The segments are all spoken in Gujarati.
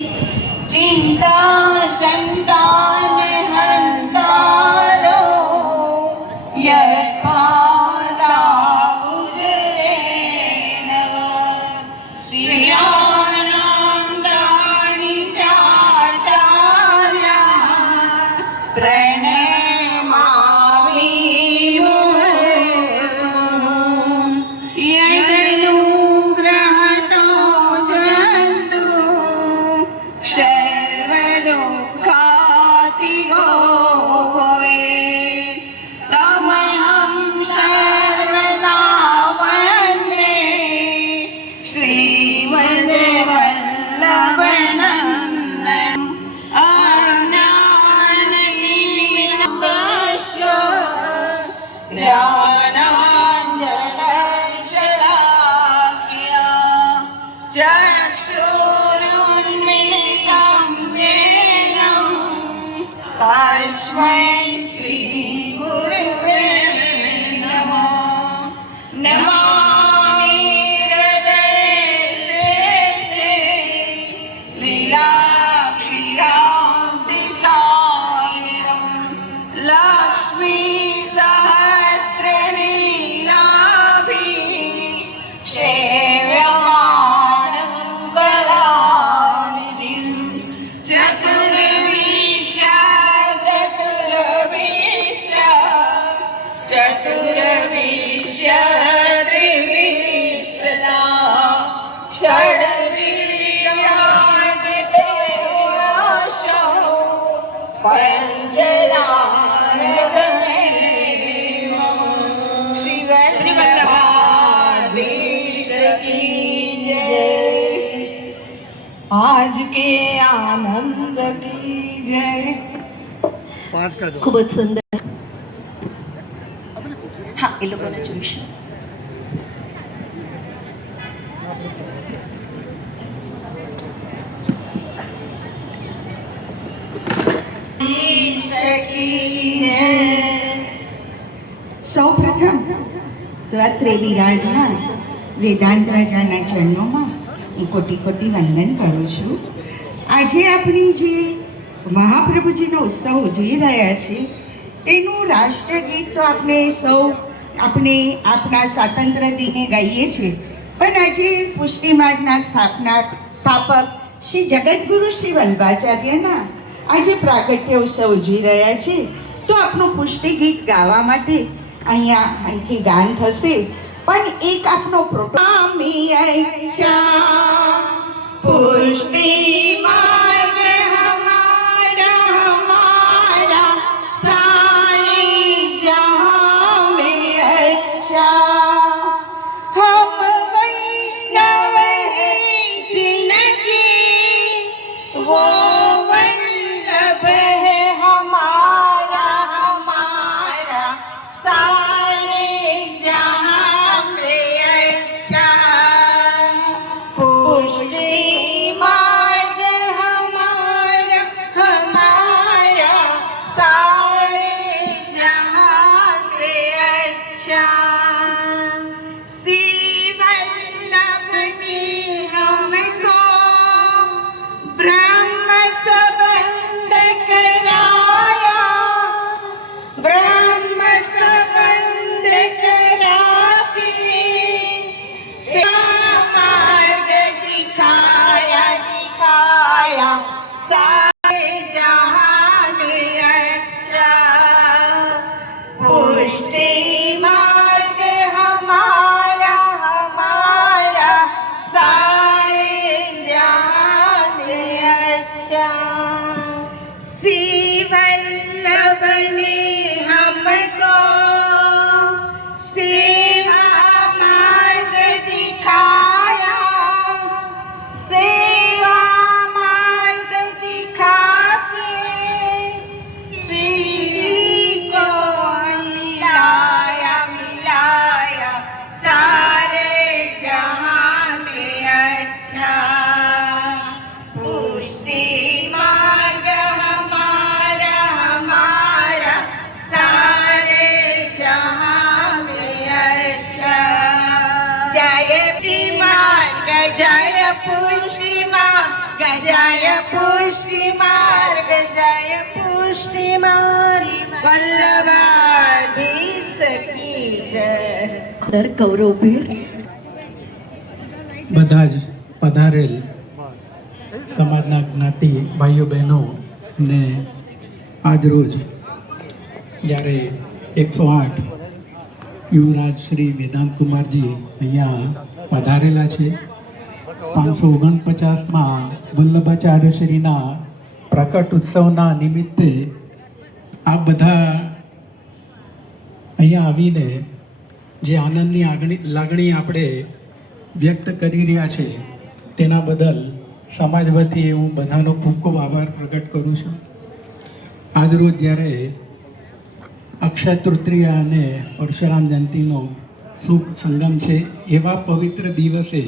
चिंता संतान हंतारो यत्पाला गुजरे श्रियाणां दानि चाचार्या प्रणमामि मुहुर्मुहुः यदनुग्रहतो जन्तु सर्वदुःखातिगो भवेत् तमहं सर्वदा वन्दे श्रीवल्लभनन्दनम् अज्ञानतिमिरन्दस्य ज्ञानाञ्जनशलाकया चक्षुरुन्मिलितं येन तस्मै श्रीगुरुवे नमः। नमामि हृदये लीलाक्षीराब्धिसागरं लक्ष्मीसहस्रलीलाभिः सेव्यमानं कलानिधिं चतुर्विश त्रिविशदा षड्विर्याजितो पंचदानगणेन शिव श्रीवल्लभाधीश की जय। आज के आनंद की जय। ખૂબ જ સુંદર. હા એ લોકોને જોઈશે. સૌ પ્રથમ તો અત્રે બિરાજમાન વેદાંત રાજાના ચરણોમાં હું કોટી કોટી વંદન કરું છું. આજે આપણી જે મહાપ્રભુજીનો ઉત્સવ ઉજવી રહ્યા છે તેનું રાષ્ટ્રગીત તો આપણે આપણા સ્વાતંત્ર્ય દિને ગાઈએ છીએ, પણ આજે પુષ્ટિ માર્ગના સ્થાપક શ્રી જગતગુરુ શ્રી વલ્લભાચાર્યના આજે પ્રાગટ્ય ઉત્સવ ઉજવી રહ્યા છે, તો આપણું પુષ્ટિ ગીત ગાવા માટે અહીંથી ગાન થશે. પણ એક આપનો પુષ્ટિ માર્ગ હમારા સારી જહાં મેં અચ્છા હમ વૈષ્ણવ હૈ जिनकी वो वल्लभ है हमारा सारे जहां से अच्छा पुष्टि मार्ग हमारा सारे जहां से अच्छा श्री वल्लभ ने हमको ब्रह्म संबंध कराया, ब्रह्म संबंध करा के मार्ग दिखाया सारे जहां से अच्छा पुष्टि मार्ग हमारा सारे जहां से अच्छा श्री वल्लभ ने हमको सेवा मार्ग दिखाया, सेवा मार्ग दिखा के श्री जी को मिलाया सारे जहां से अच्छा पुष्टि मार्ग हमारा सारे जहां से अच्छा जय पुष्टि मार्ग जय જય પુષ્ટિ માર્ગ જય પુષ્ટિ માર્ગ વલ્લભાધીશ કી જય. સર કૌરવભેર બધા જ પધારેલ સમાજના જ્ઞાતિ ભાઈઓ બહેનો ને આજ રોજ જ્યારે 108 યુવરાજ શ્રી વેદાંત કુમારજી અહીંયા પધારેલા છે. 549માં વલ્લભાચાર્ય શ્રીના પ્રકટ ઉત્સવના નિમિત્તે આ બધા અહીંયા આવીને જે આનંદની લાગણી આપણે વ્યક્ત કરી રહ્યા છે તેના બદલ સમાજ વતી હું બધાનો ખૂબ ખૂબ આભાર પ્રગટ કરું છું. આજરોજ જ્યારે અક્ષય તૃતીયા અને પરશુરામ જયંતિનો શુભ સંગમ છે એવા પવિત્ર દિવસે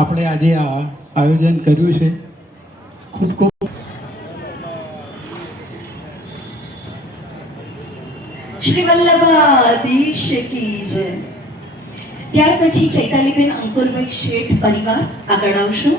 આપણે આજે આ આયોજન કર્યું છે. ખૂબ ખૂબ શ્રી વલ્લભાધીશ કી જય. ત્યાર પછી ચૈતાલીબેન અંકુરભાઈ શેઠ પરિવાર આગળ આવશો.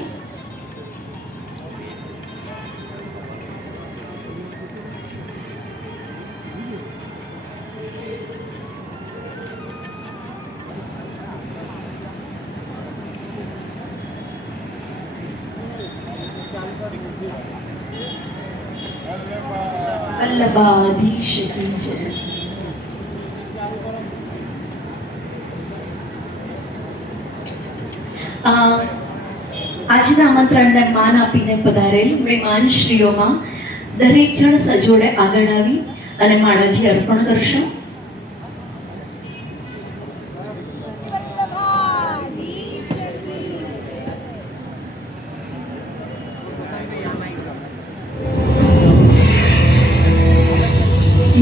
વલ્લભાધીશ કી જય. આજના આમંત્રણને માન આપીને પધારેલ મહેમાનશ્રીઓમાં દરેક જણ સજોડે આગળ આવી અને માળાજી અર્પણ કરશો.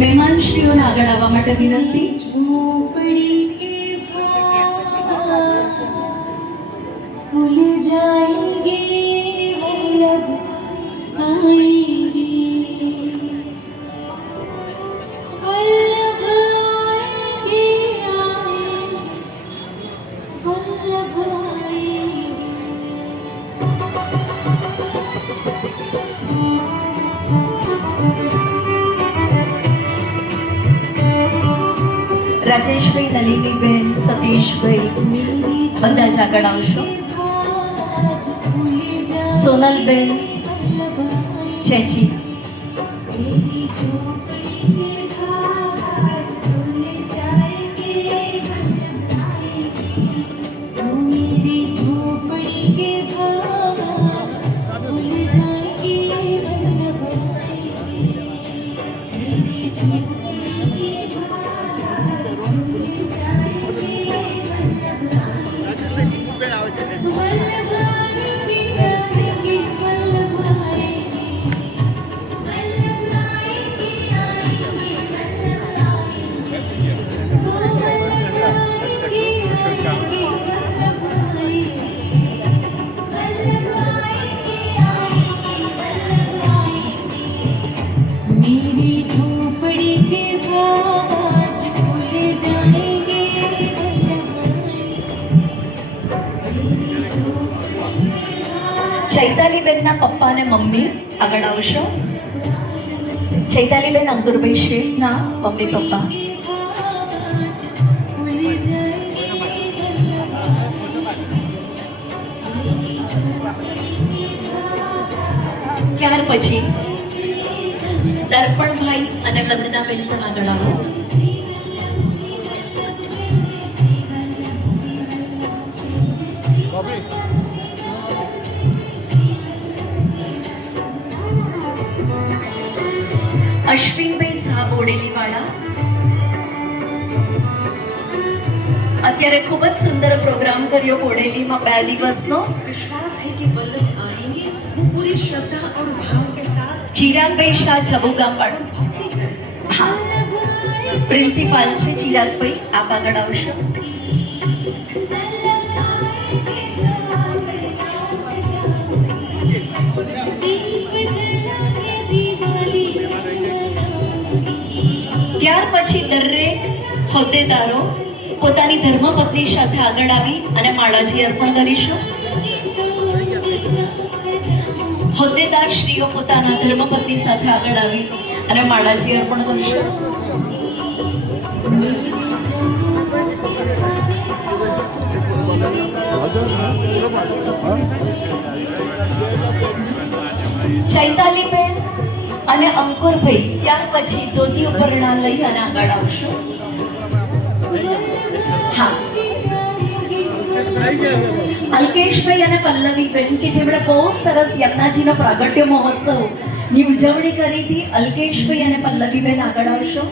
મહેમાનશ્રીઓને આગળ આવવા માટે વિનંતી. भूल जाएंगे वल्लभ आएंगे वल्लभ आएंगे वल्लभ રાજેશભાઈ, નલિનીબેન, સતીશભાઈ બધા જ આગળ આવશો. સોનલબેન, ચેચી, ચૈતાલીબેનના પપ્પા અને મમ્મી આગળ આવશો. ચૈતાલીબેન અંકુરભાઈ શેઠના મમ્મી પપ્પા. ત્યાર પછી દર્પણભાઈ અને વંદનાબેન પણ આગળ આવો. અશ્વિનભાઈ શાહ બોડેલીવાળા. અત્યારે ખૂબ જ સુંદર પ્રોગ્રામ કર્યો બોડેલીમાં 2 દિવસનો. विश्वास है कि वल्लभ आएंगे वो पूरी श्रद्धा और भाव के साथ ચિરાગભાઈ શાહ જબુગામવાળો. હા, પ્રિન્સિપાલ છે ચિરાગભાઈ, આપ આગળ આવશો. ત્યાર પછી દરેક હોદ્દેદારો પોતાની ધર્મપત્ની સાથે આગળ આવી અને માળાજી અર્પણ કરીશું. હોદ્દેદાર શ્રીઓ પોતાના ધર્મપત્ની સાથે આગળ આવી અને માળાજી અર્પણ કરશે. ચૈતાલીબેન અને અંકુરભાઈ ત્યાર પછી ધોતી ઉપરણા લઈ અને આગળ આવશો. હા, અલ્કેશભાઈ અને પલ્લવીબેન કે જેમણે બહુ સરસ યમુનાજીનો પ્રાગટ્ય મહોત્સવની ઉજવણી કરી હતી, અલ્કેશભાઈ અને પલ્લવીબેન આગળ આવશો.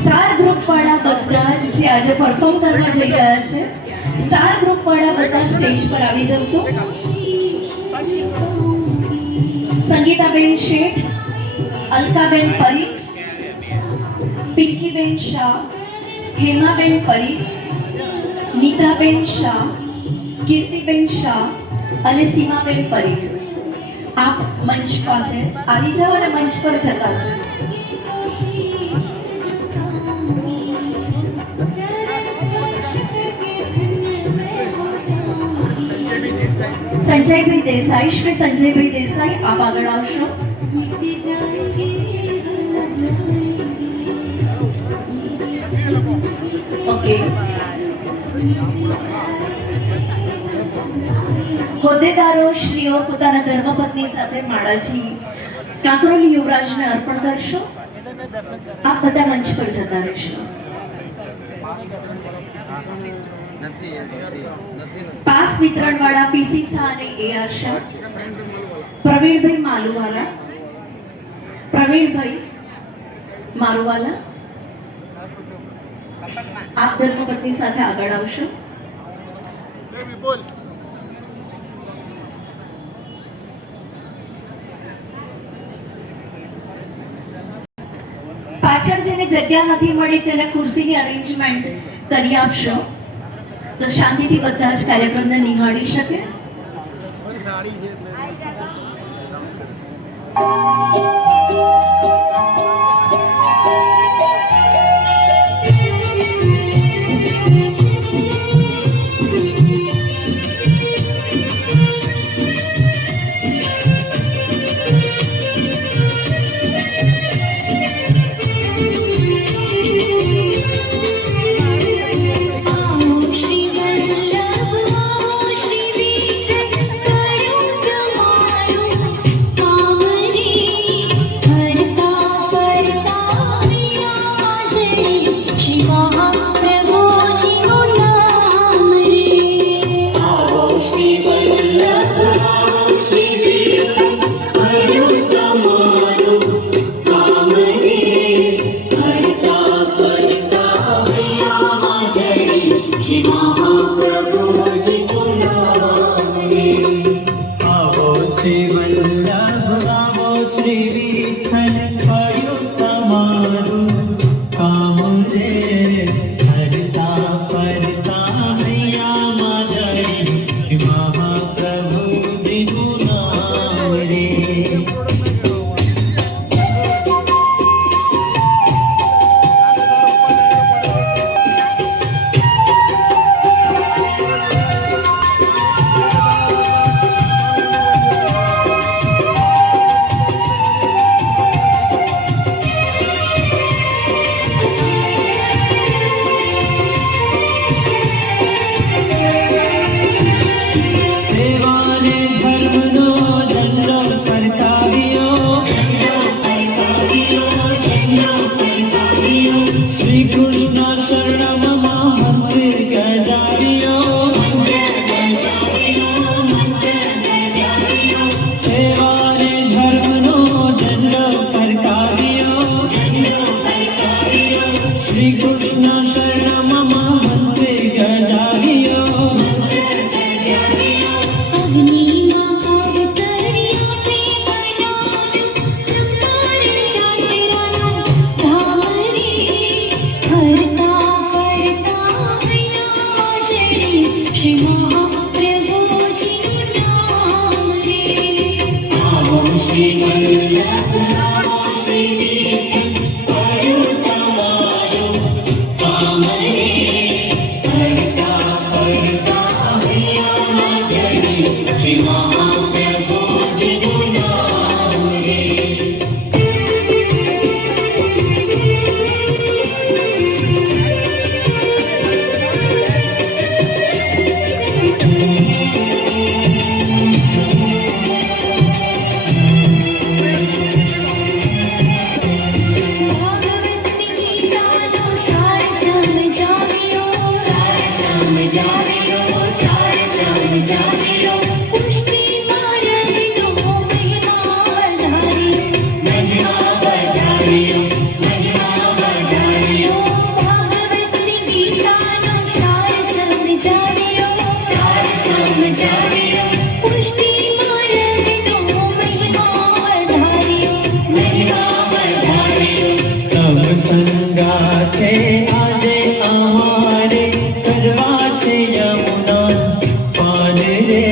સ્ટાર ગ્રુપ વાળા બધા જ જે આજે પરફોર્મ કરવા જઈ રહ્યા છે, સ્ટાર ગ્રુપ વાળા બધા સ્ટેજ પર આવી જશો. સંગીતાબેન શેઠ, અલકાબેન પરીખ, પિંકીબેન શાહ, હેમાબેન પરીખ, નીતાબેન શાહ, કીર્તિબેન શાહ અને સીમાબેન પરીખ, આપ મંચ પાસે આવી જાઓ અને મંચ પર જતા જ. સંજયભાઈ દેસાઈ, શ્રી સંજયભાઈ દેસાઈ, આપ આગળ આવશો. ઓકે, હોદ્દેદારો શ્રીઓ પોતાના ધર્મપત્ની સાથે માળાજી કાંકરોલી યુવરાજને અર્પણ કરશો. આપ બધા મંચ પર જતા રહેશો. પાસ વિતરણ વાળા પીસી શાહ અને એ આર શાહ, પ્રવીણભાઈ માલુવાલા, પ્રવીણભાઈ માલુવાલા, આપ ધર્મપત્ની સાથે આગળ આવશો. પાછળ જેને જગ્યા નથી મળી તેને ખુરશીની અરેન્જમેન્ટ કરી આપશો તો શાંતિથી બધા જ કાર્યક્રમને નિહાળી શકે. સાથે આજે અમારે કરવા છે યમુના પાર રે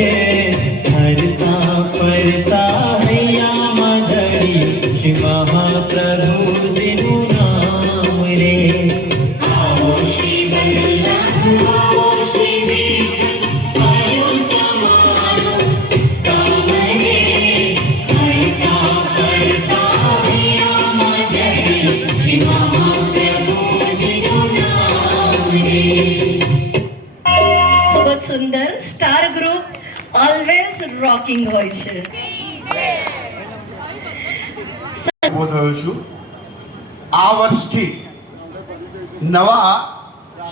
હરતા ફરતા હૈયામાં ધરી શ્રી મહાપ્રભુજીનું નામ રે આવો શ્રી વલ્લભ આવો શ્રી વિઠ્ઠલ આયો તમારો કામ રે હરતા ફરતા હૈયામાં ધરી શ્રી મહાપ્રભુજીનું નામ રે. ખૂબ જ સુંદર. સ્ટાર ગ્રુપ ઓલવેઝ રોકિંગ હોય છે. ઉભો થયો છું. આ વર્ષથી નવા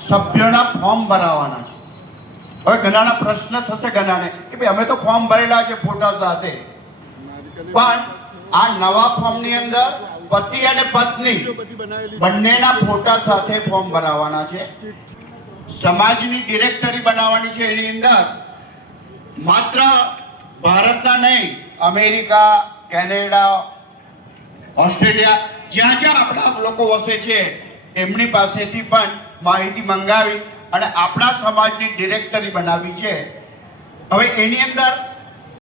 સભ્યોના ફોર્મ ભરાવાના છે. હવે ઘણાના પ્રશ્ન થશે ઘણાને કે ભાઈ અમે તો ફોર્મ ભરેલા છે ફોટા સાથે, પણ આ નવા ફોર્મની અંદર પતિ અને પત્ની બંનેના ફોટા સાથે ફોર્મ ભરાવાના છે. સમાજની ડિરેક્ટરી બનાવવાની છે. એની અંદર માત્ર ભારતના નહીં, અમેરિકા, કેનેડા, ઓસ્ટ્રેલિયા, જ્યાં જ્યાં આપણા લોકો વસે છે એમની પાસેથી પણ માહિતી મંગાવી અને આપણા સમાજની ડિરેક્ટરી બનાવી છે. હવે એની અંદર